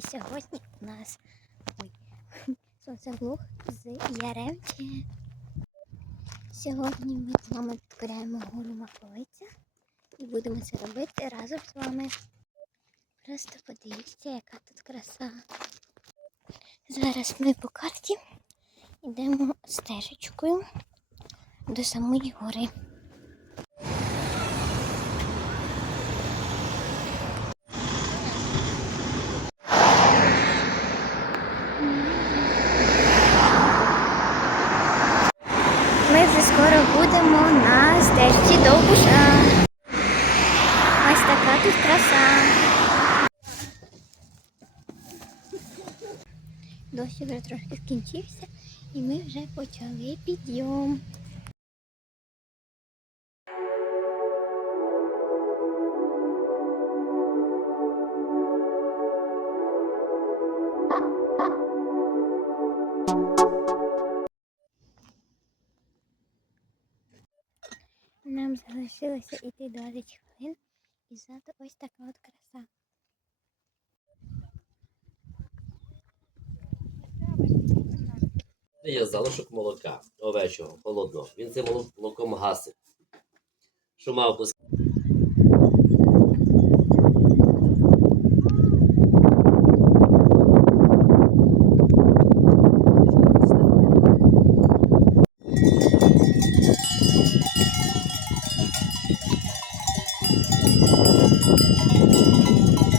Сьогодні у нас ой, сонцеблог з Яремче. Сьогодні ми з вами підкоряємо гору Маковиця і будемо це робити разом з вами. Просто подивіться, яка тут краса. Зараз ми по карті йдемо стежечкою до самої гори. Ми вже скоро будемо на стежці до. Ось така тут краса. Дощ вже трошки скінчився, і ми вже почали підйом. Нам залишилося йти 20 хвилин, і ззаду ось така от краса. Це є залишок молока овечого, холодного. Він цим молоком гасить. Мав пос- ああ。